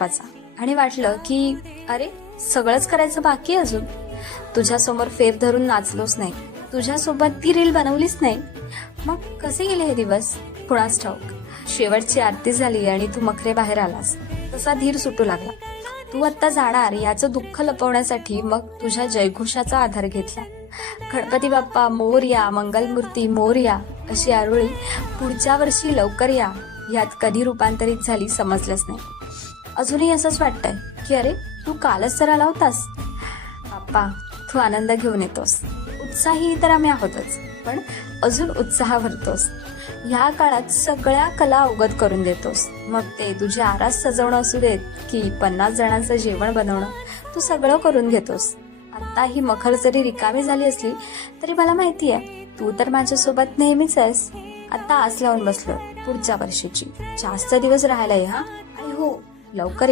वाचा आणि वाटलं की अरे सगळंच करायचं बाकी आहे अजून. तुझ्यासमोर फेर धरून नाचलोच नाही, तुझ्यासोबत ती रील बनवलीच नाही. मग कसे गेले हे दिवस कुणास ठाऊक. शेवटची आरती झाली आणि तू मखरे बाहेर आलास तसा धीर सुटू लागला. तू आत्ता जाणार याचं दुःख लपवण्यासाठी मग तुझ्या जयघोषाचा आधार घेतला. गणपती बाप्पा मोरया, मंगलमूर्ती मोरया अशी आरोळी पुढच्या वर्षी लवकर या यात कधी रूपांतरित झाली समजलंच नाही. अजूनही असंच वाटतंय की अरे तू कालच तर आला होतास. बाप्पा तू आनंद घेऊन येतोस, उत्साही तर आम्ही आहोतच, पण अजून उत्साह भरतोस. ह्या काळात सगळ्या कला अवगत करून देतोस. मग ते तुझे आरास सजवणं असू देत की 50 जणांचं जेवण बनवणं, तू सगळं करून घेतोस. आता ही मखर जरी रिकामी झाली असली तरी मला माहिती आहे तू तर माझ्यासोबत नेहमीच आहेस. आता आस लावून बसलो पुढच्या वर्षीची. जास्त दिवस राहायला ये हा, आणि हो लवकर